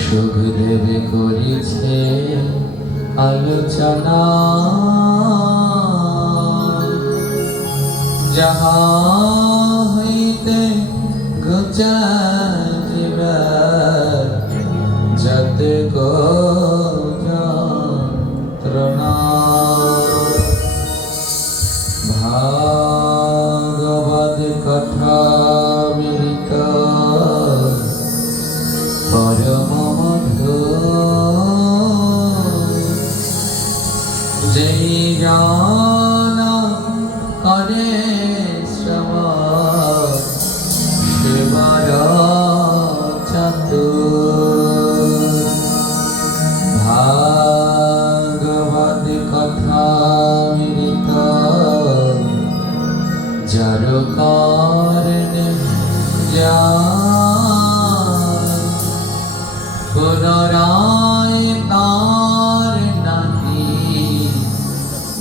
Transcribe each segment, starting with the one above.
সুখদেবে করেছে আলোচনা, যাহা হইতে গুচাইবে যতে যন্ত্রণা। ভাগবত কথামৃত পরম মধু, যেই জন করে শ্রবণ সেবার চাতুর। ভাগবত কথামৃত যার কারণে পুনরায় তার নাহি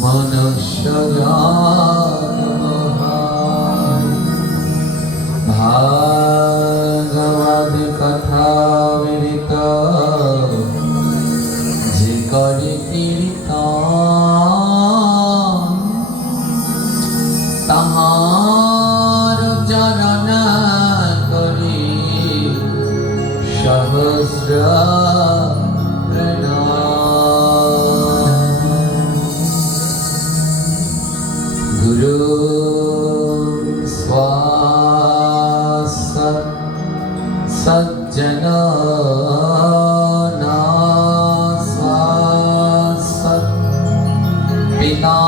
মনুষ্য জন্ম হয়। ভাগবত কথামৃত যে করে কীর্তন, তাহার চরণ করি সহস্র প্রণাম। গুরু স্বাসৎ সজ্জন নাস্বাসৎ, পিতা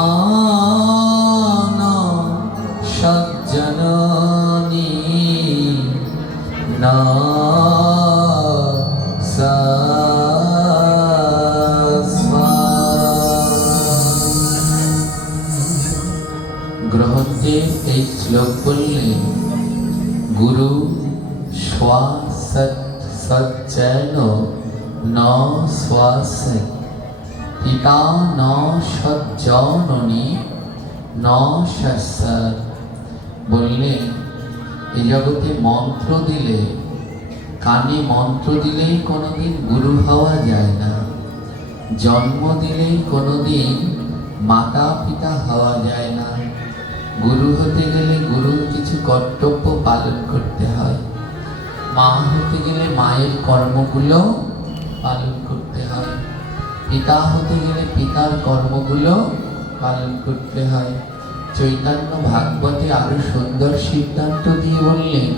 সজ্জননী না গ্রহণকে এই শ্লোক বললেন, গুরু স্বাসৎ সজ্জন ন স্বাসৎ, পিতা ন সজ্জননী ন স্বাসৎ। বললেন এই জগতে মন্ত্র দিলে, কানে মন্ত্র দিলেই কোনোদিন গুরু হওয়া যায় না। জন্ম দিলেই কোনোদিন মাতা পিতা হওয়া যায় না। গুরু হতে গেলে গুরুর কিছু কর্তব্য পালন করতে হয়। মা হতে গেলে মায়ের কর্মগুলো পালন করতে হয়। পিতা হতে গেলে পিতার কর্মগুলো পালন করতে হয়। চৈতন্য ভাগবতে আরো সুন্দর সিদ্ধান্ত দিয়ে বললেন,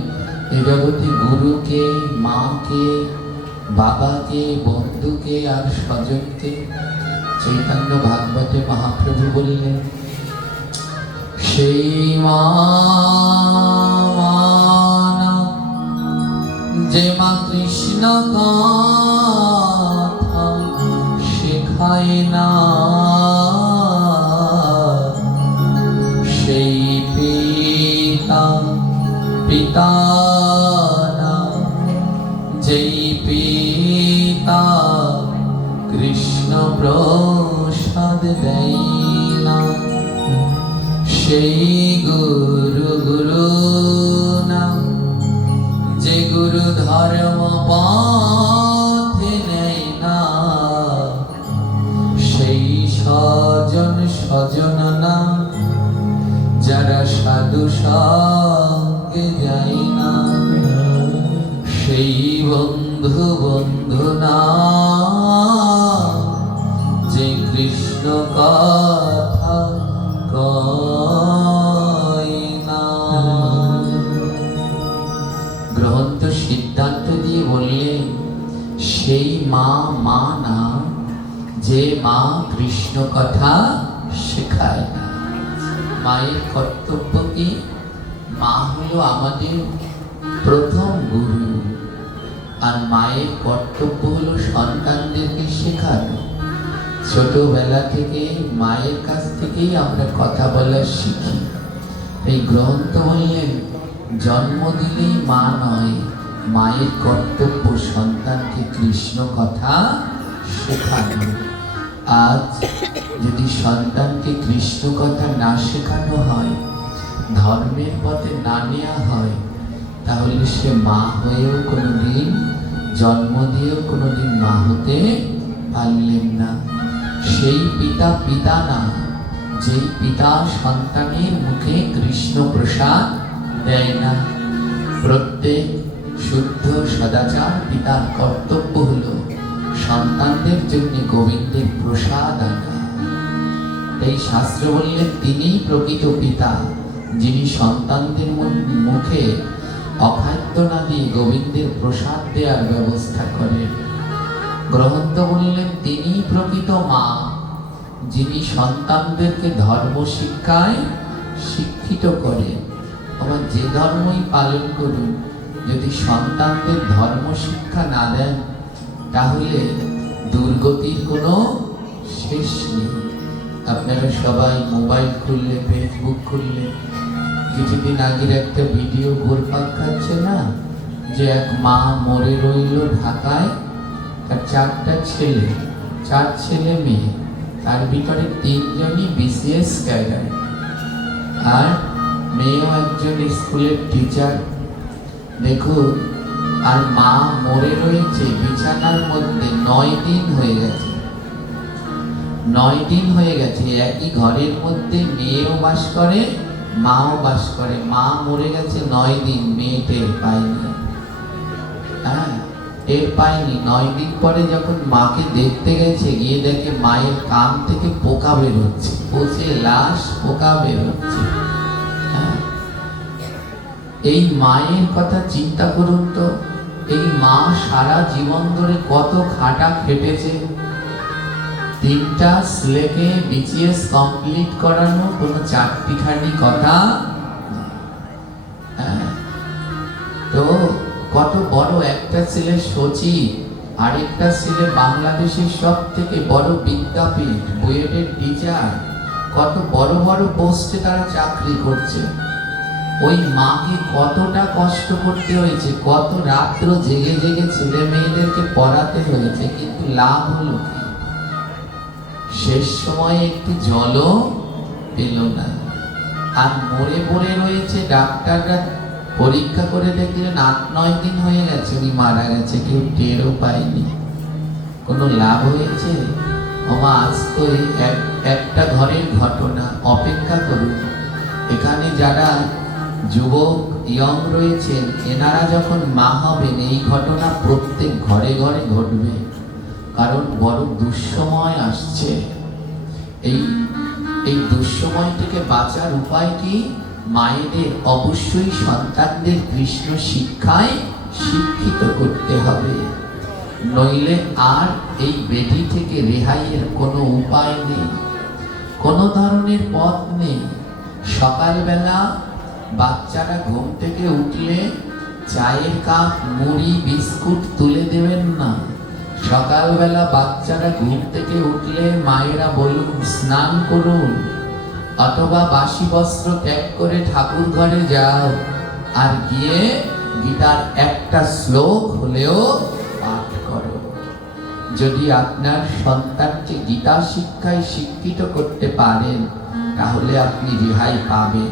এই জগতে গুরুকে, মাকে, বাবাকে, বন্ধুকে আর স্বজনকে চৈতন্য ভাগবতে মহাপ্রভু বললেন, সেই মা যে মা কৃষ্ণ কথা শেখায় না, সেই পিতা পিতা না, যেই পিতা কৃষ্ণ প্রসাদ দেয় না, সেই গুরু গুরু না, যে গুরু ধর্ম পথে নেয় না, সেই স্বজন স্বজন না, যারা সাধু সঙ্গে যায় না, সেই বন্ধু বন্ধু না, যে কৃষ্ণ কথা কয় না। গ্রন্থ সিদ্ধান্ত দিয়ে বললেন, সেই মা মা না, যে মা কৃষ্ণ কথা শেখায় না। মায়ের কর্তব্য কি? মা হলো আমাদের প্রথম গুরু, আর মায়ের কর্তব্য হলো সন্তানদেরকে শেখানো। ছোটবেলা থেকে মায়ের কাছ থেকেই আমরা কথা বলা শিখি। এই গ্রন্থ বললেন, জন্ম দিলেই মা নয়, মায়ের কর্তব্য সন্তানকে কৃষ্ণ কথা শেখানো। আজ যদি সন্তানকে কৃষ্ণ কথা না শেখানো হয়, ধর্মের পথে না নেওয়া হয়, তাহলে সে মা হয়েও কোনোদিন, জন্ম দিয়েও কোনোদিন মা হতে পারলেন না। সেই পিতা পিতা না, যেই পিতা সন্তানের মুখে কৃষ্ণ প্রসাদ দেয় না। প্রত্যেক শুদ্ধ সদাচার পিতার কর্তব্য হলো সন্তানদের জন্য গোবিন্দের প্রসাদ আনা। এই শাস্ত্র বললেন তিনিই প্রকৃত পিতা, যিনি সন্তানদের মুখে অখাদ্য না দিয়ে গোবিন্দের প্রসাদ দেওয়ার ব্যবস্থা করেন। গ্রন্থ বললেন তিনিই প্রকৃত মা, যিনি সন্তানদেরকে ধর্ম শিক্ষায় শিক্ষিত করেন। আবার যে ধর্মই পালন করুন, যদি সন্তানদের ধর্ম শিক্ষা না দেন, তাহলে দুর্গতির কোনো শেষ নেই। আপনারা সবাই মোবাইল খুললে, ফেসবুক খুললে, কিছুদিন আগের একটা ভিডিও ঘুরপাক খাচ্ছে না, যে এক মা মরে রইল ঢাকায়, তার 4টা ছেলে, 4 ছেলে মেয়ে, তার ভিতরে 3জনই বিসিএস ক্যাডার, আর মেয়েও একজন স্কুলের টিচার। দেখুন, আর মা মরে রয়েছে বিছানার মধ্যে, 9 দিন হয়ে গেছে। 9 দিন হয়ে গেছে, একই ঘরের মধ্যে মেয়েও বাস করে, মাও বাস করে। মা মরে গেছে 9 দিন, মেয়ে টের পায়নি। হ্যাঁ, টের পায়নি। 9 দিন পরে যখন মাকে দেখতে গেছে, গিয়ে দেখে মায়ের কান থেকে পোকা বেরোচ্ছে, পচে লাশ, পোকা বেরোচ্ছে। এই মায়ের কথা চিন্তা করুন তো, এই মা সারা জীবন ধরে কত খাটা খেটেছে। 3টা ছেলেকে বিসিএস কমপ্লিট করানো কোনো চারটিখানি কথা। তো কত বড়, একটা ছেলে সচিব, আরেকটা ছেলে বাংলাদেশের সব থেকে বড় বিদ্যাপীঠ বুয়েটের টিচার, কত বড় বড় পোস্টে তারা চাকরি করছে। ওই মাকে কতটা কষ্ট করতে হয়েছে, কত রাত্র জেগে জেগে ছেলে মেয়েদেরকে পড়াতে হয়েছে, কিন্তু লাভ হলো কি? শেষ সময়ে একটু জলও পেল না, আর মরে পড়ে রয়েছে। ডাক্তাররা পরীক্ষা করে দেখলেন 8-9 দিন হয়ে গেছে, উনি মারা গেছে, কেউ টেরও পায়নি। কোনো লাভ হয়েছে? আজ তো একটা ঘরের ঘটনা। অপেক্ষা করুন, এখানে যারা যুবক ইয়ং রয়েছেন, এনারা যখন মা হবেন, এই ঘটনা প্রত্যেক ঘরে ঘরে ঘটবে। কারণ বড় দুঃসময় আসছে। এই দুঃসময় থেকে বাঁচার উপায় কি? মায়েদের অবশ্যই সন্তানদের কৃষ্ণ শিক্ষায় শিক্ষিত করতে হবে, নইলে আর এই বেদি থেকে রেহাইয়ের কোনো উপায় নেই, কোনো ধরনের পথ নেই। সকালবেলা বাচ্চারা ঘুম থেকে উঠলে চায়ের কাপ, মুড়ি, বিস্কুট তুলে দেবেন না। সকালবেলা বাচ্চারা ঘুম থেকে উঠলে মায়েরা বলুন স্নান করুন, অথবা বাসি বস্ত্র ত্যাগ করে ঠাকুর ঘরে যাও, আর গিয়ে গীতার একটা শ্লোক হলেও পাঠ করো। যদি আপনার সন্তানকে গীতা শিক্ষায় শিক্ষিত করতে পারেন, তাহলে আপনি রেহাই পাবেন।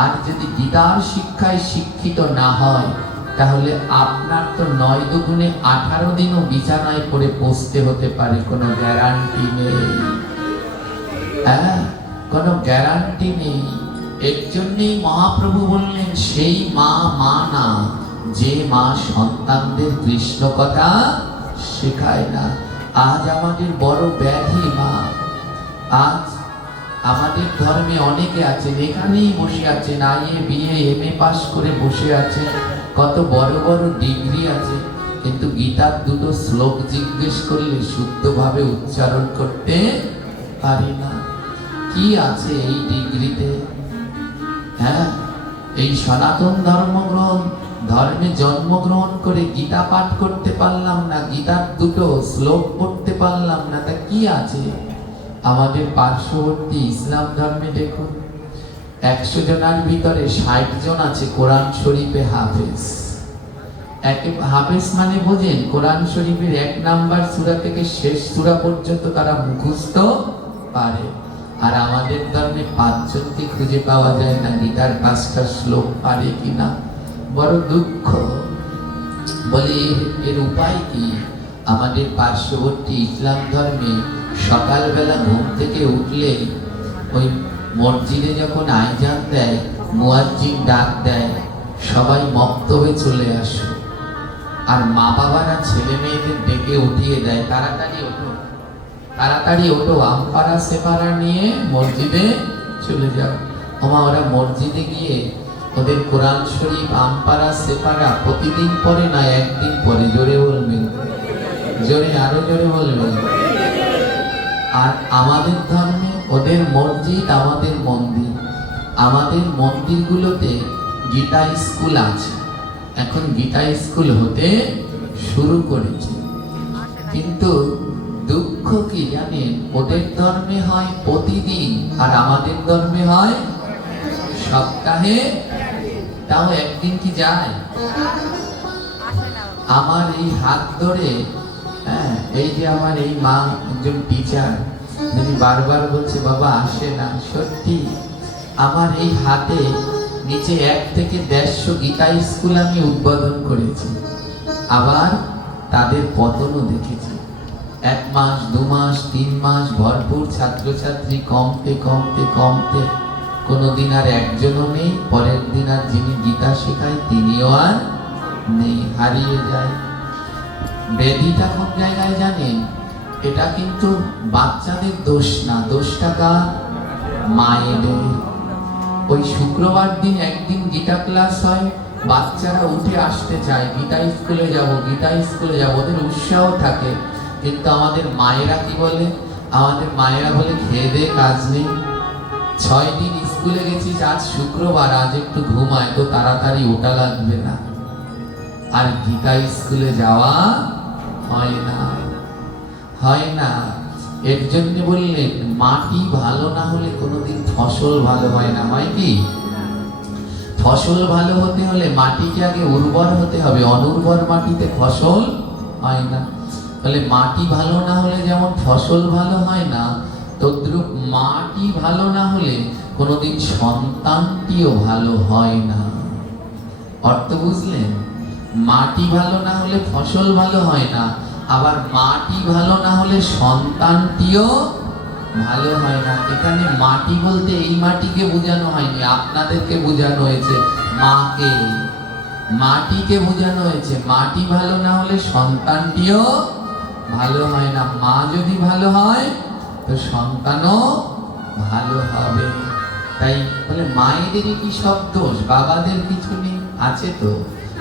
আর যদি গীতার শিক্ষায় শিক্ষিত না হয়, তাহলে আপনার তো 9 দুগুণে 18 দিনও বিছানায় পড়ে বসতে হতে পারে, কোনো গ্যারান্টি নেই। হ্যাঁ, কোনো গ্যারান্টি নেই। এর জন্যই মহাপ্রভু বললেন সেই মা মা না, যে মা সন্তানদের কৃষ্ণ কথা শেখায় না। আজ আমাদের বড় ব্যাধি মা। আজ আমাদের ধর্মে অনেকে আছেন, এখানেই বসে আছেন, IA BA MA পাস করে বসে আছেন, কত বড় বড় ডিগ্রি আছে, কিন্তু গীতার 2টো শ্লোক জিজ্ঞেস করলে শুদ্ধভাবে উচ্চারণ করতে পারি না। কি আছে এই ডিগ্রিতে? হ্যাঁ, এই সনাতন ধর্মে জন্মগ্রহণ করে গীতা পাঠ করতে পারলাম না, গীতার 2টো শ্লোক পড়তে পারলাম না, তা কি আছে? আমাদের পার্শ্ববর্তী ইসলাম ধর্মে দেখুন, 100 জনের ভিতরে 60 জন আছে কোরআন শরীফে হাফেজ। হাফেজ মানে বোঝেন, কোরআন শরীফের 1 নাম্বার সূরা থেকে শেষ সূরা পর্যন্ত তারা মুখস্থ পারে। আর আমাদের ধর্মে 5 জনকে খুঁজে পাওয়া যায় না গীতার 5টা শ্লোক পারে কিনা। বড় দুঃখ। বলে এর উপায় কি? আমাদের পার্শ্ববর্তী ইসলাম ধর্মে সকালবেলা ঘুম থেকে উঠলে ওই মসজিদে যখন আইজান দেয়, মুয়াজ্জিন ডাক দেয়, সবাই মক্তবে চলে আসো। আর মা বাবারা ছেলে মেয়েদের ডেকে উঠিয়ে দেয়, তাড়াতাড়ি ওঠো, তাড়াতাড়ি ওঠো, আমপাড়া সেপাড়া নিয়ে মসজিদে চলে যাও। ওরা মসজিদে গিয়ে ওদের কোরআন শরীফ আমপাড়া সেপাড়া প্রতিদিন পড়ে না, একদিন পরে। জোরে বলবেন, জোরে, আরো জোরে বলবেন। আর আমাদের ধর্মে ওদের মসজিদ, আমাদের মন্দির। আমাদের মন্দিরগুলোতে গীতা স্কুল আছে, এখন গীতা স্কুল হতে শুরু করেছে। কিন্তু দুঃখ কি জানেন? ওদের ধর্মে হয় প্রতিদিন, আর আমাদের ধর্মে হয় সপ্তাহে, তাও একদিন কি যায়? আমার এই হাত ধরে, এই যে আমার এই মা একজন টিচার, যিনি বারবার বলছে বাবা আসে না, সত্যি আমার এই হাতে নিচে 1 থেকে 150 গীতা স্কুল আমি উদ্বোধন করেছি, আবার তাদের পতনও দেখেছি। 1 মাস, 2 মাস, 3 মাস ভরপুর ছাত্রছাত্রী, কমতে কমতে কমতে কোনোদিন আর একজনও নেই। পরের দিন আর যিনি গীতা শেখায় তিনিও আর নেই, হারিয়ে যায়। ব্যাধিটা কোন জায়গায় জানেন? এটা কিন্তু বাচ্চাদের দোষ না, দোষটা কার? মায়েদের। ওই শুক্রবার দিন একদিন গীতা ক্লাস হয়, বাচ্চারা উঠে আসতে চায়, গীতা স্কুলে যাব, গীতা স্কুলে যাব, ওদের উৎসাহ থাকে। কিন্তু আমাদের মায়েরা কি বলে? আমাদের মায়েরা বলে খেয়ে দে, কাজ নেই, 6 দিন স্কুলে গেছিস, আজ শুক্রবার, আজ একটু ঘুমায়, তো তাড়াতাড়ি ওঠা লাগবে না। আর গীতা স্কুলে যাওয়া হয় না, হয় না। এর জন্য বললেন মাটি ভালো না হলে কোনোদিন ফসল ভালো হয় না। হয় কি? ফসল ভালো হতে হলে মাটিকে আগে উর্বর হতে হবে, অনুর্বর মাটিতে ফসল হয় না। বলে মাটি ভালো না হলে যেমন ফসল ভালো হয় না, তদ্রূপ মাটি ভালো না হলে কোনোদিন সন্তানটিও ভালো হয় না। অর্থ বুঝলেন? মাটি ভালো না হলে ফসল ভালো হয় না, আবার মাটি ভালো না হলে সন্তানটিও ভালো হয় না। এখানে মাটি বলতে এই মাটিকে বোঝানো হয়নি, আপনাদেরকে বোঝানো হয়েছে, মাকে, মাটিকে বোঝানো হয়েছে। মাটি ভালো না হলে সন্তানটিও ভালো হয় না। মা যদি ভালো হয় তো সন্তানও ভালো হবে। তাই বলে মায়েদেরই কি সব দোষ, বাবাদের কিছু নেই? আছে তো,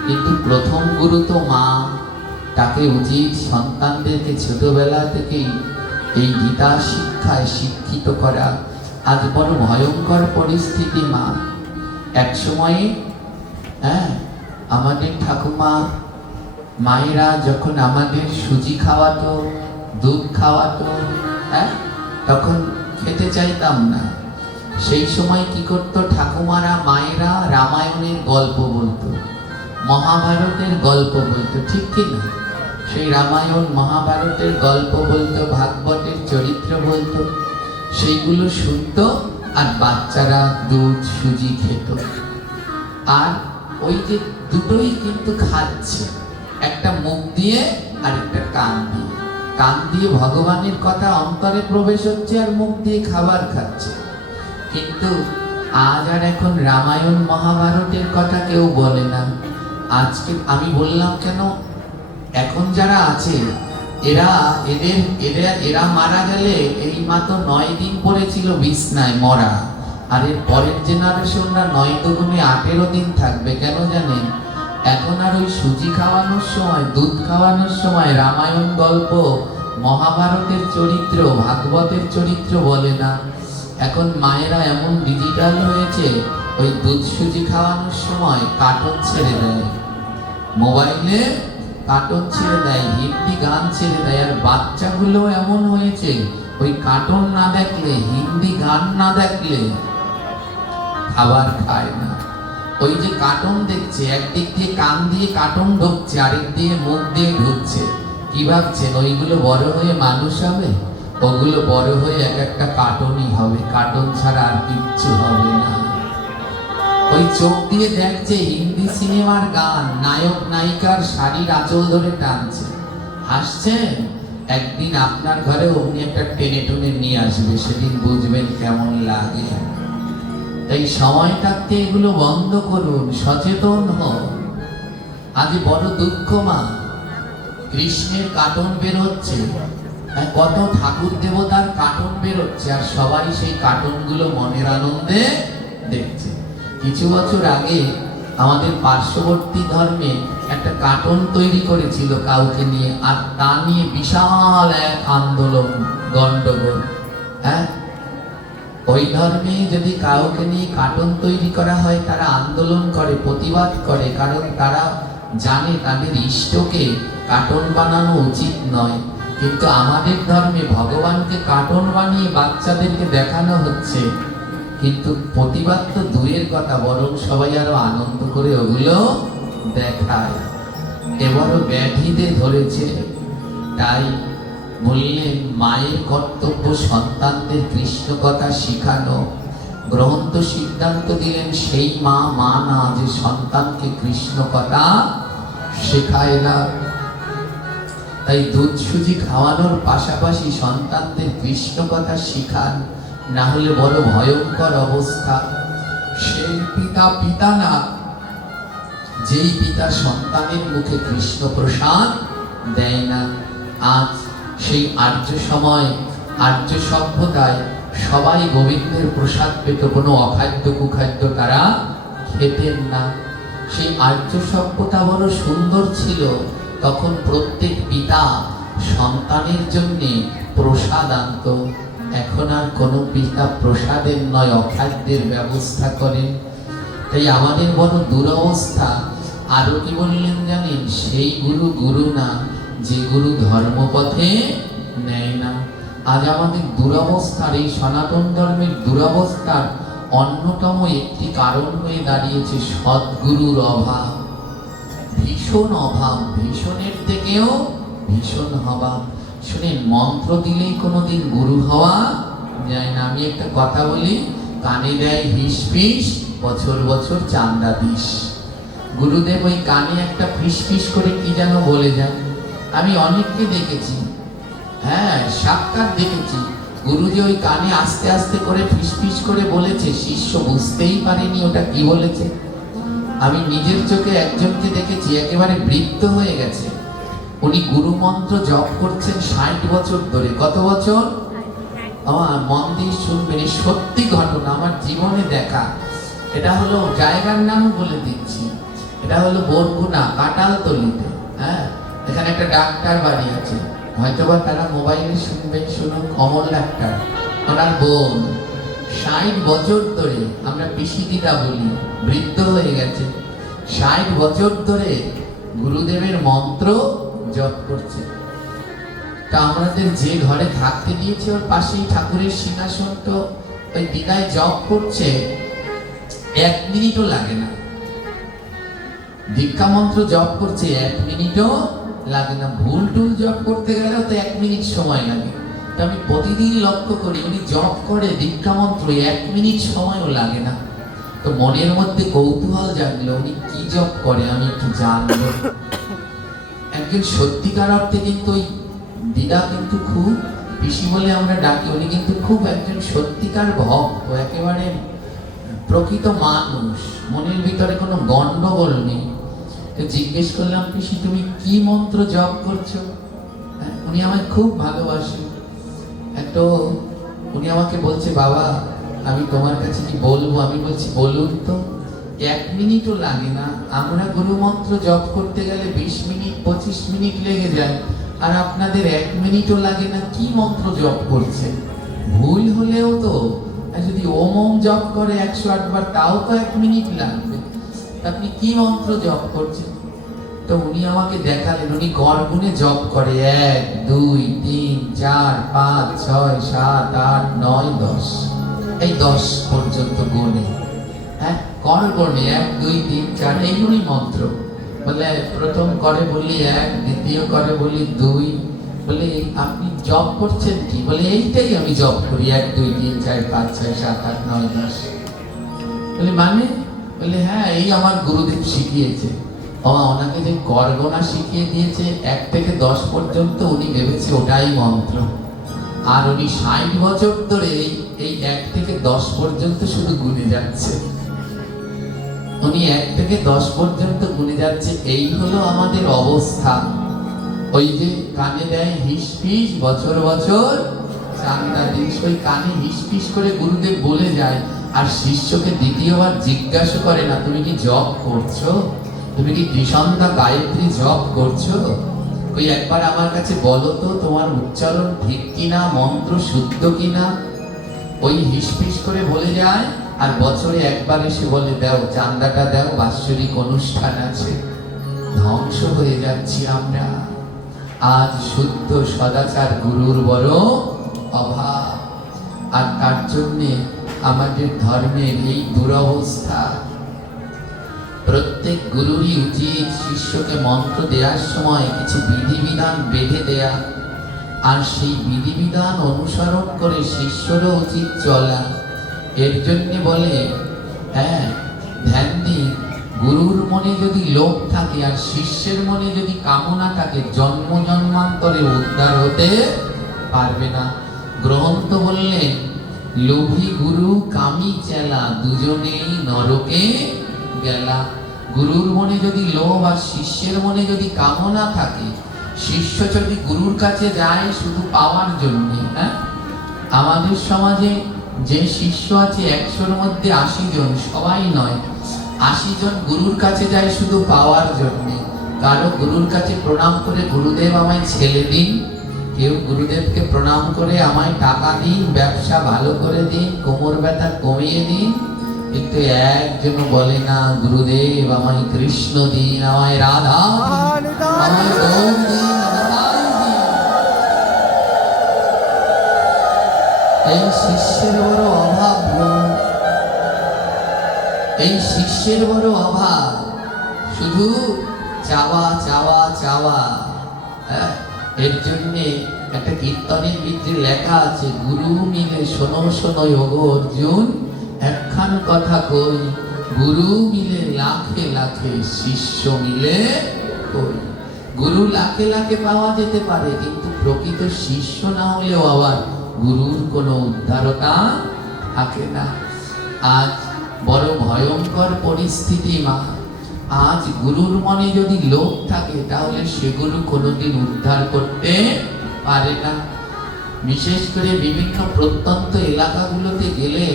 কিন্তু প্রথম গুরু তো মা। তাকে উচিত সন্তানদেরকে ছোটবেলা থেকেই এই গীতা শিক্ষায় শিক্ষিত করা। আজ বড় ভয়ঙ্কর পরিস্থিতি মা। এক সময়ে আমাদের ঠাকুমা মায়েরা যখন আমাদের সুজি খাওয়াতো, দুধ খাওয়াতো, তখন খেতে চাইতাম না। সেই সময় কি করতো ঠাকুমারা, মায়েরা রামায়ণের গল্প বলতো, মহাভারতের গল্প বলতো, ঠিক কি না? সেই রামায়ণ মহাভারতের গল্প বলতো, ভাগবতের চরিত্র বলতো, সেইগুলো শুনতো, আর বাচ্চারা দুধ সুজি খেত। আর ওই যে দুটোই কিন্তু খাচ্ছে, একটা মুখ দিয়ে আর একটা কান দিয়ে। কান দিয়ে ভগবানের কথা অন্তরে প্রবেশ হচ্ছে, আর মুখ দিয়ে খাবার খাচ্ছে। কিন্তু আজ আর এখন রামায়ণ মহাভারতের কথা কেউ বলে না। আজকে আমি বললাম কেন, এখন যারা আছে এরা মারা গেলে এই মাত্র 9 দিন পরে ছিল বিছনায় মরা, আর এর পরের জেনারেশনরা 9 দুগুণে 18 দিন থাকবে। কেন জানেন? এখন আর ওই সুজি খাওয়ানোর সময়, দুধ খাওয়ানোর সময় রামায়ণ গল্প, মহাভারতের চরিত্র, ভাগবতের চরিত্র বলে না। এখন মায়েরা এমন ডিজিটাল হয়েছে, ওই দুধ সুজি খাওয়ানোর সময় কার্টুন ছেড়ে দেয়, মোবাইলে কার্টুন ছেড়ে দেয়, হিন্দি গান ছেড়ে দেয়। আর বাচ্চাগুলো এমন হয়েছে, ওই কার্টুন না দেখলে, হিন্দি গান না দেখলে খাবার খায় না। ওই যে কার্টুন দেখছে, একদিক দিয়ে কান দিয়ে কার্টুন ঢুকছে, আরেক দিয়ে মুখ দিয়ে ঢুকছে। কি ভাবছেন ওইগুলো বড় হয়ে মানুষ হবে? ওগুলো বড় হয়ে এক একটা কার্টুনই হবে, কার্টুন ছাড়া আর কিচ্ছু হবে না। ওই চোখ দিয়ে দেখছে হিন্দি সিনেমার গান, নায়ক নায়িকার শাড়ির আঁচল ধরে টানছে, হাসছে। একদিন আপনার ঘরে অমনি একটা টেনে টুনে নিয়ে আসবে, সেদিন বুঝবেন কেমন লাগে। তাই সময় থাকতে এগুলো বন্ধ করুন, সচেতন হন। আজ বড় দুঃখ মা, কৃষ্ণের কার্টুন বেরোচ্ছে, কত ঠাকুর দেবতার কার্টুন বেরোচ্ছে, আর সবাই সেই কার্টুনগুলো মনের আনন্দে দেখছে। কিছু বছর আগে আমাদের পার্শ্ববর্তী ধর্মে একটা কার্টুন তৈরি করেছিল কাউকে নিয়ে, আর তা নিয়ে বিশাল এক আন্দোলন, গন্ডগোল। হ্যাঁ, ওই ধর্মে যদি কাউকে নিয়ে কার্টুন তৈরি করা হয়, তারা আন্দোলন করে, প্রতিবাদ করে, কারণ তারা জানে তাদের ইষ্টকে কার্টুন বানানো উচিত নয়। কিন্তু আমাদের ধর্মে ভগবানকে কার্টুন বানিয়ে বাচ্চাদেরকে দেখানো হচ্ছে, কিন্তু প্রতিবাদ তো দূরের কথা, বরং সবাই আরো আনন্দ করে ওগুলো দেখায়। এবারও ব্যাধিতে ধরেছে, তাই বললেন মায়ের কর্তব্য সন্তানদের কৃষ্ণ কথা শিখানো। গ্রহন্ত সিদ্ধান্ত দিলেন সেই মা না, যে সন্তানকে কৃষ্ণ কথা শেখায় না। তাই দুধ সুজি খাওয়ানোর পাশাপাশি সন্তানদের কৃষ্ণ কথা শিখান, না হলে বড় ভয়ঙ্কর অবস্থা। সেই পিতা না, যেই পিতা সন্তানের মুখে কৃষ্ণ প্রসাদ দেয় না। আজ সেই আর্য সময়, আর্য সভ্যতায় সবাই গোবিন্দের প্রসাদ পেত, কোনো অখাদ্য কুখাদ্য তারা খেতেন না। সেই আর্য সভ্যতা বড় সুন্দর ছিল। তখন প্রত্যেক পিতা সন্তানের জন্য প্রসাদ আনত। এখন আর কোনো পিতা প্রসাদের নয়, অখাদ্যের ব্যবস্থা করেন। তাই আমাদের বড় দুরবস্থা। আরো কি বললেন জানেন? সেই গুরু না, যে গুরু ধর্মপথে নেয় না। আজ আমাদের দুরবস্থার, এই সনাতন ধর্মের দুরবস্থার অন্যতম একটি কারণ হয়ে দাঁড়িয়েছে সদ্গুরুর অভাব। ভীষণ অভাব, ভীষণের থেকেও ভীষণ অভাব। শুনেন, মন্ত্র দিলেই কোনোদিন গুরু হওয়া যায় না। আমি একটা কথা বলি, কানে দেয় হিস ফিস, বছর বছর চান্দা দিস। গুরুদেব ওই কানে একটা ফিস ফিস করে কি যেন বলে যায়। আমি অনেককে দেখেছি, হ্যাঁ সাক্ষাৎ দেখেছি, গুরু যে ওই কানে আস্তে আস্তে করে ফিস ফিস করে বলেছে, শিষ্য বুঝতেই পারেনি ওটা কি বলেছে। আমি নিজের চোখে একজনকে দেখেছি, একেবারে বৃদ্ধ হয়ে গেছে, উনি গুরু মন্ত্র জপ করছেন 60 বছর ধরে। কত বছর? আমার মন দিয়ে শুনবেন, সত্যি ঘটনা, আমার জীবনে দেখা। এটা হলো, জায়গার নাম বলে দিচ্ছি, এটা হলো বরগুনা কাটালতলিতে। হ্যাঁ, এখানে একটা ডাক্তার বাড়ি আছে, হয়তোবা তারা মোবাইলে শুনবেন, শুনুন। কমল ডাক্তার, ওনার বোন 60 বছর ধরে, আমরা পিসি দিদা বলি, বৃদ্ধ হয়ে গেছে, 60 বছর ধরে গুরুদেবের মন্ত্র জপ করছে। তা আমাদের যে ঘরে থাকতে দিয়েছে, ওর পাশেই ঠাকুরের সিংহাসন, তো ওই দিদায় জপ করছে, 1 মিনিটও লাগে না। দীক্ষা মন্ত্র জপ করছে, 1 মিনিটও লাগে না। ভুল টুল জপ করতে গেলেও তো 1 মিনিট সময় লাগে। তো আমি প্রতিদিন লক্ষ্য করি, উনি জপ করে দীক্ষা মন্ত্র, 1 মিনিট সময়ও লাগে না। তো মনের মধ্যে কৌতূহল জাগলো, উনি কি জপ করে, আমি একটু জানবো। একজন সত্যিকার অর্থে কিন্তু ওই দিদা কিন্তু খুব, পিসি বলে আমরা ডাকি, উনি কিন্তু খুব একজন সত্যিকার ভক্ত, একেবারে প্রকৃত মানুষ, মনের ভিতরে কোনো গন্ডগোল নেই। তো জিজ্ঞেস করলাম, পিসি তুমি কি মন্ত্র জপ করছো? উনি আমায় খুব ভালোবাসেন। একটু উনি আমাকে বলছে, বাবা আমি তোমার কাছে কি বলবো? আমি বলছি বলুন তো। 1 মিনিটও লাগে না। আমরা গুরু মন্ত্র জপ করতে গেলে 20 মিনিট 25 মিনিট লেগে যায়, আর আপনাদের 1 মিনিটও লাগে না। কি মন্ত্র জপ করছে? ভুল হলেও তো, যদি ওম ওম জপ করে 108 বার, তাও তো 1 মিনিট লাগবে। আপনি কি মন্ত্র জপ করছেন? তো উনি আমাকে দেখালেন, উনি গড় গুণে জপ করে, 1 2 3 4 5 6 7 8 9 10, এই 10 পর্যন্ত গুণে। হ্যাঁ, গড় গুণে 1 2 3 4, এইগুলি মন্ত্র। বলে প্রথম করে বলি 1, দ্বিতীয় করে বলি 2। বলে আপনি জপ করছেন কি? বলে এইটাই আমি জপ করি, 1 2 3 4 5 6 7 8 9 10। বলে মানে? বললে হ্যাঁ, এই আমার গুরুদেব শিখিয়েছে। ওনাকে যে করগণা শিখিয়ে দিয়েছে 1 থেকে 10 পর্যন্ত, উনি ভেবেছে ওটাই মন্ত্র। আর উনি 60 বছর ধরে এই 1 থেকে 10 পর্যন্ত শুধু গুনে যাচ্ছে। উনি 1 থেকে 10 পর্যন্ত গুনে যাচ্ছে। এই হলো আমাদের অবস্থা। ওই যে কানে দেয় হিসপিস, বছর বছর চান্দা দিন, ওই কানে হিসপিস করে গুরুদেব বলে যায়, আর শিষ্যকে দ্বিতীয়বার জিজ্ঞাসা করে না, তুমি কি জপ করছো? তুমি কি ত্রিসন্ধ্যা গায়ত্রী জপ করছো? ওই একবার আমার কাছে বলো তো তোমার উচ্চারণ ঠিক কিনা, মন্ত্র শুদ্ধ কিনা। ওই হিসপিস করে বলে যায়, আর বছরে একবার এসে বলে দাও, চান্দাটা দাও, বাৎসরিক অনুষ্ঠান আছে। ধ্বংস হয়ে যাচ্ছি আমরা। আজ শুদ্ধ সদাচার গুরুর বড় অভাব, আর তার জন্যে আমাদের ধর্মের এই দুরবস্থা। প্রত্যেক গুরুরই উচিত শিষ্যকে মন্ত্র দেওয়ার সময় কিছু বিধিবিধান বেঁধে দেয়া, আর সেই বিধিবিধান অনুসরণ করে শিষ্যরও উচিত চলা। এর জন্যে বলে হ্যাঁ, ধ্যান দিন, গুরুর মনে যদি লোভ থাকে আর শিষ্যের মনে যদি কামনা থাকে, জন্ম জন্মান্তরে উদ্ধার হতে পারবে না। গ্রন্থ বললেন, লোভী গুরু কামি চেলা, দুজনেই নরকে গেলা। গুরুর মনে যদি লোভ আর শিষ্যের মনে যদি কামনা থাকে, শিষ্য যদি গুরুর কাছে যায় শুধু পাওয়ার জন্য, হ্যাঁ, আমাদের সমাজে যে শিষ্য আছে 100-র মধ্যে 80 জন, সবাই নয়, 80 জন গুরুর কাছে যায় শুধু পাওয়ার জন্য। কারো গুরুর কাছে প্রণাম করে গুরুদেব আমায় ছেলে দিন, কেউ গুরুদেবকে প্রণাম করে আমায় টাকা দিন, ব্যবসা ভালো করে দিন, কোমর ব্যথা কমিয়ে দিন, কিন্তু একজন বলে না গুরুদেব আমায় কৃষ্ণ দিন, আমায় রাধা দিন, আমায় গৌর দিন, আমায় দিন। এই শিষ্যের বড় অভাব, এই শিষ্যের বড় অভাব। শুধু চাওয়া চাওয়া চাওয়া। এর জন্যে একটা কীর্তনের ভিতরে লেখা আছে, গুরু মিলে শোনো শোনো ওগো অর্জুন, একখান কথা কই, গুরু মিলে লাখে লাখে, শিষ্য মিলে কই। গুরু লাখে লাখে পাওয়া যেতে পারে, কিন্তু প্রকৃত শিষ্য না হলেও আবার গুরুর কোনো উদ্ধারতা থাকে না। আজ বড় ভয়ঙ্কর পরিস্থিতি মা। আজ গুরুর মনে যদি লোভ থাকে, তাহলে সেগুলো কোনোদিন উদ্ধার করতে পারে না। বিশেষ করে বিভিন্ন প্রত্যন্ত এলাকাগুলোতে গেলে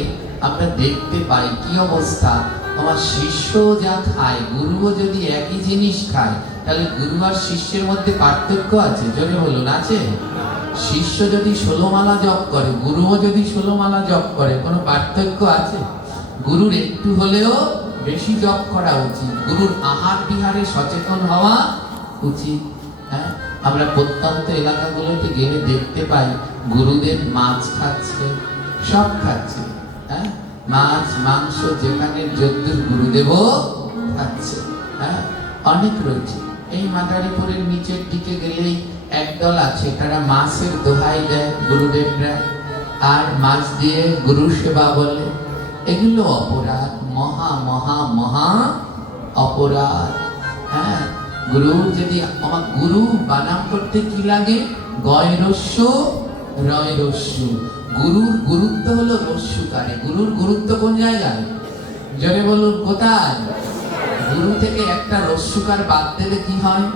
আমরা দেখতে পাই কি অবস্থা। আমার শিষ্য যা খায়, গুরুও যদি একই জিনিস খায়, তাহলে গুরু আর শিষ্যের মধ্যে পার্থক্য আছে? জোরে বলুন, আছে? শিষ্য যদি 16 মালা জপ করে, গুরুও যদি 16 মালা জপ করে, কোনো পার্থক্য আছে? গুরুর একটু হলেও বেশি জপ করা উচিত, গুরুর আহার বিহারে সচেতন হওয়া উচিত। হ্যাঁ, আমরা প্রত্যন্ত এলাকাগুলোতে গেলে দেখতে পাই গুরুদেব মাছ খাচ্ছে, সব খাচ্ছে। হ্যাঁ, মাছ মাংস যেখানে যদ্দুর গুরুদেবও খাচ্ছে। হ্যাঁ, অনেক রয়েছে। এই মাদারীপুরের নিচের দিকে গেলেই একদল আছে, তারা মাছের দোহাই দেয় গুরুদেবরা, আর মাছ দিয়ে গুরু সেবা বলে। এগুলো অপরাধ, মহা মহা মহা অপরাধ। হ্যাঁ, গুরু যদি, আমার গুরু বানাম করতে কি লাগে? গয় রস্য রয় রস্য। গুরুর গুরুত্ব হলো রস্যকারে। গুরুর গুরুত্ব কোন জায়গায়? জোরে বলুন, কোথায়? গুরু থেকে একটা রস্যকার বাদ দিলে কি হয়?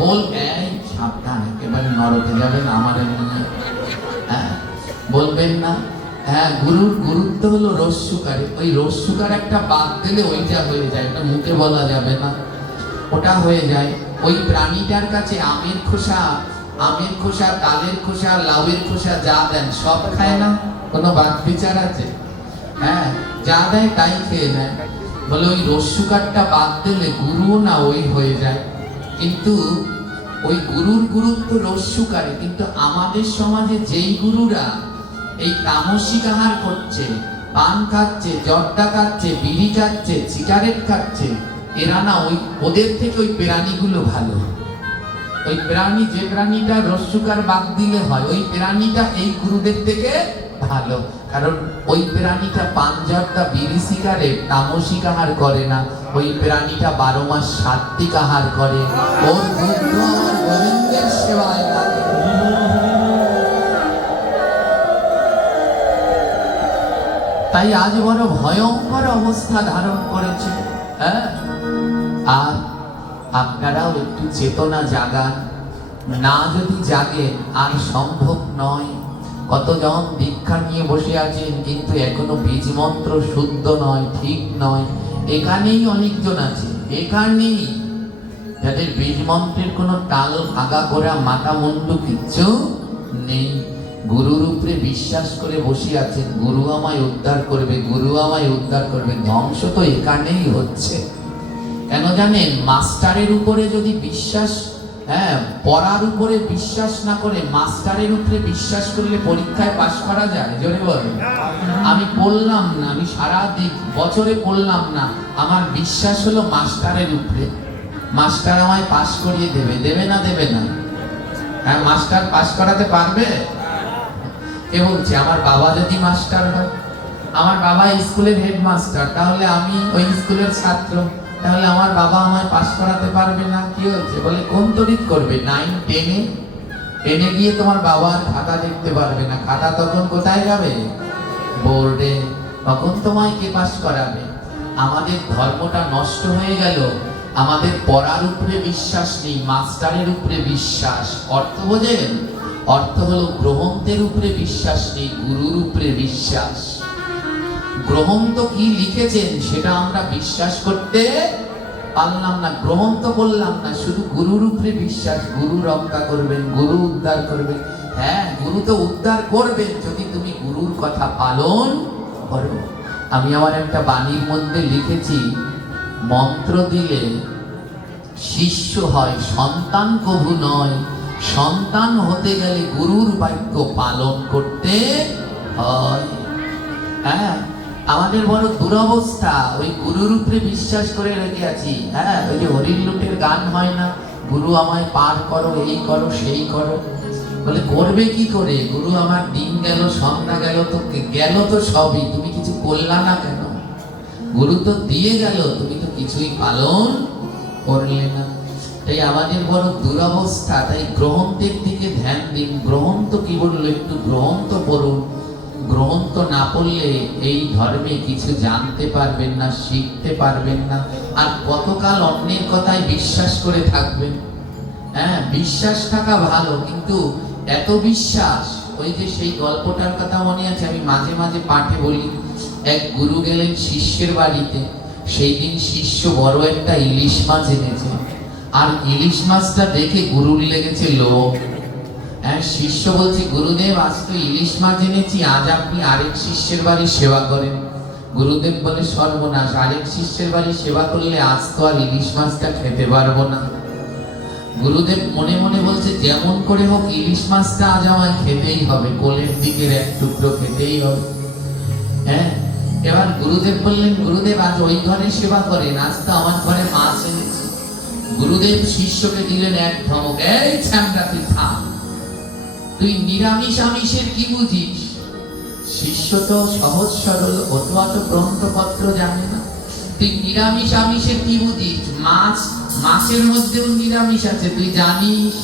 বল, এই সাবধান, একেবারে নরকে যাবেন আমার মনে। হ্যাঁ, বলবেন না। হ্যাঁ, গুরুর গুরুত্ব হলো রস্যকারে। ওই রস্যকার একটা বাদ দিলে ওইটা হয়ে যায়, ওটা মুখে বলা যাবে না, ওটা হয়ে যায়। ওই প্রাণীটার কাছে আমের খোসা, তালের খোসা, লাউয়ের খোসা যা দেন সব খায় না, কোনো বাদ বিচার আছে? হ্যাঁ, যা দেয় তাই খেয়ে নেয়। বলে ওই রস্যকারটা বাদ দিলে গুরুও না ওই হয়ে যায়। কিন্তু ওই গুরুর গুরুত্ব রস্যকারে। কিন্তু আমাদের সমাজে যেই গুরুরা এই তামসিক আহার করছে, পান খাচ্ছে, জর্দা খাচ্ছে, বিড়ি খাচ্ছে, সিগারেট খাচ্ছে, এরা না ওদের থেকে ওই প্রাণীগুলো ভালো। ওই প্রাণী, যে প্রাণীটা রস্যকার বাদ দিলে হয়, ওই প্রাণীটা এই গুরুদের থেকে ভালো। কারণ ওই প্রাণীটা পাঞ্জরটা বিড়ি সিগারেট তামসিক আহার করে না, ওই প্রাণীটা 12 মাস সাত্বিক আহার করে। ওর বুদ্ধ আমার গোবিন্দের সেবায় লাগে। তাই আজ বড় ভয়ঙ্কর অবস্থা ধারণ করেছে। হ্যাঁ, আর আপনারাও একটু চেতনা জাগান, না যদি জাগেন আর সম্ভব নয়। কতজন দীক্ষা নিয়ে বসে আছেন কিন্তু এখনো বীজ মন্ত্র শুদ্ধ নয়, ঠিক নয়। এখানেই অনেকজন আছে, এখানেই যাদের বীজ মন্ত্রের কোনো তাল আগা করা মাথা মুন্ডু কিচ্ছু নেই। গুরুর উপরে বিশ্বাস করে বসে আছেন, গুরু আমায় উদ্ধার করবে, গুরু আমায় উদ্ধার করবে। ধ্বংস তো এখানেই হচ্ছে। কেন জানেন? মাস্টারের উপরে যদি বিশ্বাস, হ্যাঁ, পড়ার উপরে বিশ্বাস না করে মাস্টারের উপরে বিশ্বাস করলে পরীক্ষায় পাশ করা যায়? জোরে বলেন। আমি পড়লাম না, আমি সারা বছরে পড়লাম না, আমার বিশ্বাস হলো মাস্টারের উপরে, মাস্টার আমায় পাশ করিয়ে দেবে। দেবে না? দেবে না? হ্যাঁ, মাস্টার পাশ করাতে পারবে? কে বলছে? আমার বাবা যদি মাস্টার হয়, আমার বাবা স্কুলের হেডমাস্টার, তাহলে আমি ওই স্কুলের ছাত্র, তাহলে আমার বাবা আমায় পাস করাতে পারবে না? কি হয়েছে? বলে কোন তড়িৎ করবে? 9, 10-এ গিয়ে তোমার বাবার খাতা দেখতে পারবে না। খাতা তখন কোথায় যাবে? বোর্ডে। তখন তোমায় কে পাস করাবে? আমাদের ধর্মটা নষ্ট হয়ে গেল। আমাদের পড়ার উপরে বিশ্বাস নেই, মাস্টারের উপরে বিশ্বাস। অর্থ বোঝেন? অর্থ হলো গ্রন্থের উপরে বিশ্বাস নেই, গুরুর উপরে বিশ্বাস। গ্রন্থ কি লিখেছেন সেটা আমরা বিশ্বাস করতে পারলাম না, গ্রন্থ বললাম না, শুধু গুরুর উপরে বিশ্বাস। গুরু রক্ষা করবেন, গুরু উদ্ধার করবেন। হ্যাঁ, গুরু তো উদ্ধার করবেন যদি তুমি গুরুর কথা পালন করো। আমি আমার একটা বাণীর মধ্যে লিখেছি, মন্ত্র দিলে শিষ্য হয়, সন্তান কভু নয়। সন্তান হতে গেলে গুরুর বাক্য পালন করতে হয়। হ্যাঁ, আমাদের বড় দুরবস্থা, ওই গুরুর উপরে বিশ্বাস করে রেখে আছি। হ্যাঁ, ওই যে হরির লুটের গান হয় না, গুরু আমায় পার করো, এই করো, সেই করো। বলে করবে কি করে? গুরু আমার দিন গেল, সন্ধ্যা গেল, তো গেল তো সবই, তুমি কিছু করলা না কেন? গুরু তো দিয়ে গেল, তুমি তো কিছুই পালন করলে না। তাই আমাদের বড় দুরবস্থা। তাই গ্রন্থের দিকে ধ্যান দিন। গ্রন্থ কি বললো? একটু গ্রন্থ পড়ুন। গ্রন্থ না পড়লে এই ধর্মে কিছু জানতে পারবেন না, শিখতে পারবেন না। আর কতকাল অন্যের কথায় বিশ্বাস করে থাকবেন? হ্যাঁ, বিশ্বাস থাকা ভালো, কিন্তু এত বিশ্বাস, ওই যে সেই গল্পটার কথা মনে আছে, আমি মাঝে মাঝে পাঠে বলি। এক গুরু গেলেন শিষ্যের বাড়িতে। সেই দিন শিষ্য বড় একটা ইলিশ মাছ এনেছে, আর ইলিশ মাছটা দেখে গুরুর লেগেছে লোভ। হ্যাঁ, শিষ্য বলছে, গুরুদেব আজ তো ইলিশ মাছ এনেছি, আজ আপনি আরেক শিষ্যের বাড়ি সেবা করেন। গুরুদেব বলে, সর্বনাশ, আরেক শিষ্যের বাড়ি সেবা করলে আজ তো আর ইলিশ মাছটা খেতে পারবো না। গুরুদেব মনে মনে বলছে, যেমন করে হোক ইলিশ মাছটা আজ আমায় খেতেই হবে, কোলের দিকের এক টুকরো খেতেই হবে। হ্যাঁ, এবার গুরুদেব বললেন, গুরুদেব আজ ওই ঘরে সেবা করেন, আজ তো আমার ঘরে মাছ এনেছি। গুরুদেব শিষ্যকে দিলেন এক ধমক, এই ছ্যামড়া তুই থাম, তুই নিরামিষ আমিষের কি বুঝিস? শিষ্য তো সহজ সরল, অত গ্রন্থপত্র জানে না। তুই নিরামিষ আমিষের কি বুঝিস? মাছের মধ্যেও নিরামিষ আছে, তুই জানিস?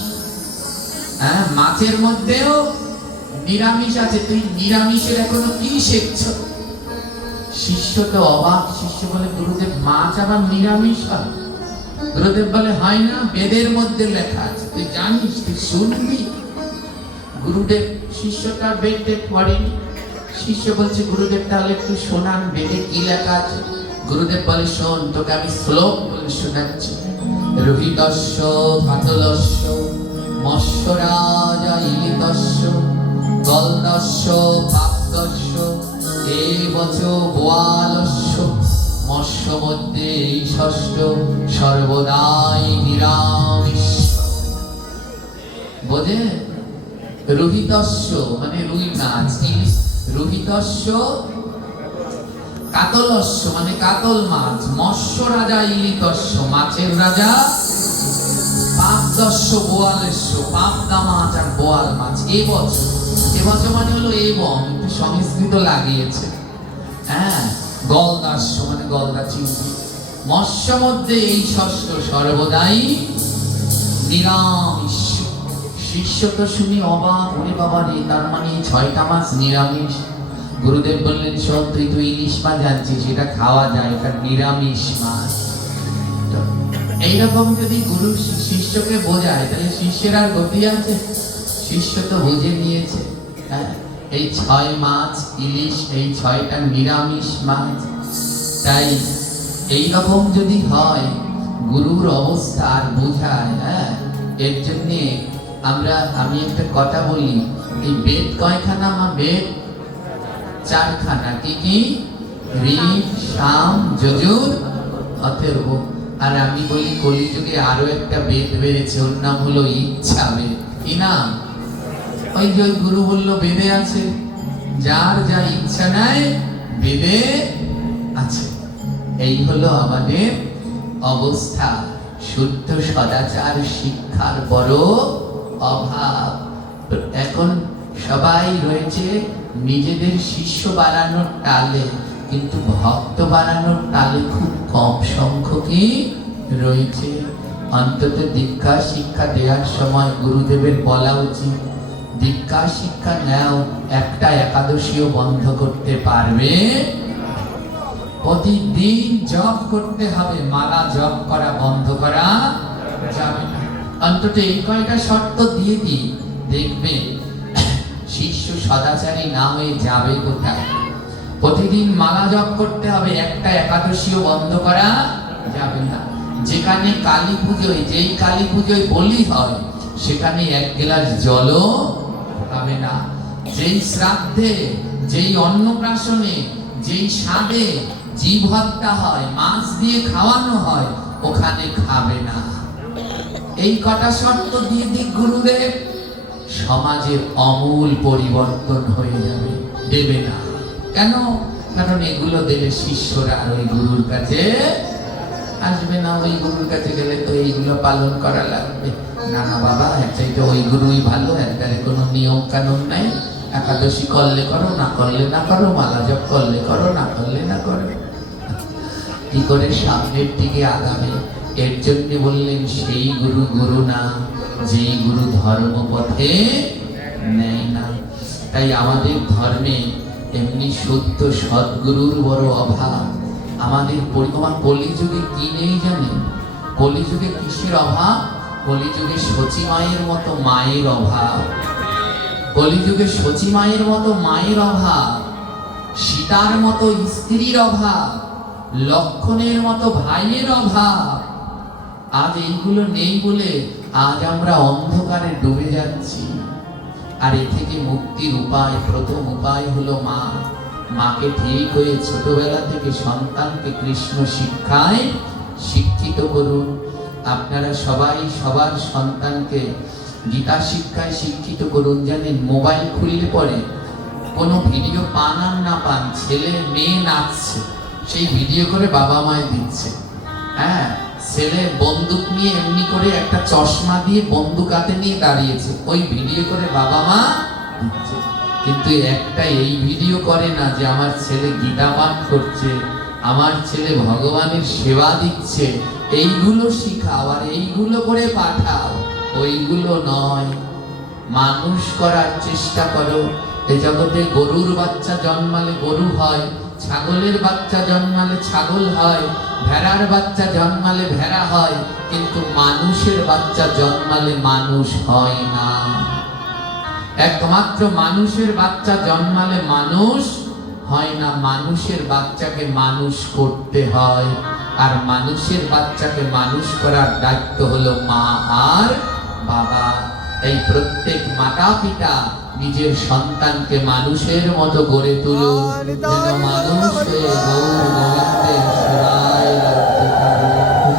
হ্যাঁ, মাছের মধ্যেও নিরামিষ আছে, তুই নিরামিষের এখনো কি শিখছ? শিষ্য তো অবাক। শিষ্য বলে, গুরুদেব মাছ আবার নিরামিষ হয়? গুরুদেব বলে, হয় না, বেদের মধ্যে লেখা আছে, তুই জানিস, তুই শুনবি। গুরুদেব শিষ্যটা বেদে পড়েনি। শিষ্য বলছে, গুরুদেব তাহলে একটু শোনান, বেদে কি লেখা আছে? গুরুদেব বলে, শোন, তোকে আমি শ্লোক বলে শোনাচ্ছি। রোহিতস্য কাতলস্য মৎস্যরাজা ইলিতস্য গলদস্য পাপদস্য এবচ বোয়ালস্য মৎস্য মধ্যে এই ষষ্ঠ সর্বদাই নিরামিষ। বোঝে? রোহিতস্য মানে রুই মাছ, রোহিতস্য কাতলস্য মানে কাতল মাছ, মৎস্য রাজা ইলিতস্য মাছের রাজা, পাপদস্য বোয়ালস্য পাবদা মাছ আর বোয়াল মাছ। এবচ এবছ মানে হলো এবং একটু সংস্কৃত লাগিয়েছে। হ্যাঁ, গলদাস মানে গলদা চিংড়ি। মৎস্য মধ্যে এই ষষ্ঠ সর্বদাই নিরামিষ। শিষ্য তো শুনি অবাক, ওরে বাবা রে, তার মানে 6টা মাস নিরামিষ। গুরুদেব বললেন, শোন, তুই তো ইলিশ মাছ জানছিস, সেটা খাওয়া যায়, এটা নিরামিষ মাছ। এইরকম যদি গুরু শিষ্যকে বোঝায়, তাহলে শিষ্যের আর গতি আছে? শিষ্য তো বুঝে নিয়েছে, হ্যাঁ, এই 6 মাছ ইলিশ, এই 6টা নিরামিষ মাছ। তাই এইরকম যদি হয়, গুরুর অবস্থা আর বোঝায়। হ্যাঁ, এর জন্যে আমি একটা কথা বলি, এই বেদ কয়খানা? আমার বেদ 4খানা। কি কি? ঋক, সাম, যজুর, অথর্ব। আর আমি বলি, কলিযুগে আরো একটা বেদ বেড়েছে, ওর নাম হলো ইচ্ছা বেদ। কি নাম? ওই যে ওই গুরু বললো বেদে আছে, যার যা ইচ্ছা নাই বেদে আছে। এই হলো আমাদের অবস্থা। শুদ্ধ সদাচার শিক্ষার বড় অভাব। এখন সবাই রয়েছে নিজেদের শিষ্য বানানোর টালে, কিন্তু ভক্ত বানানোর টালে খুব কম সংখ্যকই রয়েছে। অন্তত দীক্ষা শিক্ষা দেওয়ার সময় গুরুদেবের বলা উচিত, দীক্ষা শিক্ষা নাও, একটা একাদশীও বন্ধ করতে পারবে? প্রতিদিন জপ করতে হবে, মালা জপ করা বন্ধ করা যাবে না। অন্তত এই কয়টা শর্ত দিয়ে দিই, দেখবে শিষ্য সদাচারী না হয়ে যাবে কোথায়। প্রতিদিন মালা জপ করতে হবে, একটা একাদশীও বন্ধ করা যাবে না। যেখানে কালী পুজোয়, যেই কালী পুজোয় বলি হয়, সেখানে 1 গ্লাস জলও হবে না। যেই শ্রাদ্ধে, যেই অন্নপ্রাশনে, যেই স্বাদে জীব হত্যা হয়, মাছ দিয়ে খাওয়ানো হয়, ওখানে খাবে না। এই কটা শর্ত দিয়ে দিক গুরুদেব, সমাজের আমূল পরিবর্তন হয়ে যাবে। দেবে না কেন? কারণ এগুলো দিলে শিষ্যরা আর ওই গুরুর কাছে আসবে না। ওই গুরুর কাছে গেলে তো এইগুলো পালন করা লাগবে। না না বাবা, চাইতে ওই গুরুই ভালো, একবারে কোনো নিয়ম কানুন নাই। একাদশী করলে করো, না করলে না করো, মালা জপ করলে করো, না করলে না করো। কি করে সামনের দিকে আগাবে? এর জন্য বললেন, সেই গুরু গুরু না, যেই গুরু ধর্ম পথে নেয় না। তাই আমাদের ধর্মে এমনি সত্য সদ্গুরুর বড় অভাব। আমাদের কলিযুগে কি নেই জানেন? কলিযুগে কিসের অভাব? কলিযুগে সচী মায়ের মতো মায়ের অভাব। কলিযুগে সচী মায়ের মতো মায়ের অভাব, সীতার মতো স্ত্রীর অভাব, লক্ষণের মতো ভাইয়ের অভাব। আজ এইগুলো নেই বলে আজ আমরা অন্ধকারে ডুবে যাচ্ছি। আর এ থেকে মুক্তির উপায়, প্রথম উপায় হলো মা। মাকে ঠিক হয়ে ছোটবেলা থেকে সন্তানকে কৃষ্ণ শিক্ষায় শিক্ষিত করুন। আপনারা সবাই সবার সন্তানকে গীতা শিক্ষায় শিক্ষিত করুন। জানেন, মোবাইল খুললে পরে কোনো ভিডিও পান আর না পান, ছেলে মেয়ে নাচছে, সেই ভিডিও করে বাবা মায় দিচ্ছে। হ্যাঁ, ছেলে বন্দুক নিয়ে এমনি করে একটা চশমা দিয়ে বন্দুক হাতে নিয়ে দাঁড়িয়েছে, ওই ভিডিও করে বাবা মা দিচ্ছে। কিন্তু একটা এই ভিডিও করে না যে আমার ছেলে গীতা পাঠ করছে, আমার ছেলে ভগবানের সেবা দিচ্ছে। এইগুলো শিখাও আর এইগুলো করে পাঠাও, ওইগুলো নয়। মানুষ করার চেষ্টা করো। এ জগতে গরুর বাচ্চা জন্মালে গরু হয়, ছাগলের বাচ্চা জন্মালে ছাগল হয়, ভেড়ার বাচ্চা জন্মালে ভেড়া হয়, কিন্তু মানুষের বাচ্চা জন্মালে মানুষ হয় না। একমাত্র মানুষের বাচ্চা জন্মালে মানুষ হয় না। মানুষের বাচ্চাকে মানুষ করতে হয়, আর মানুষের বাচ্চাকে মানুষ করার দায়িত্ব হলো মা আর বাবা। এই প্রত্যেক মাতা পিতা নিজের সন্তানকে মানুষের মতো গড়ে তুলুন, যেন মানুষ হয়ে গৌর গোবিন্দের সেবা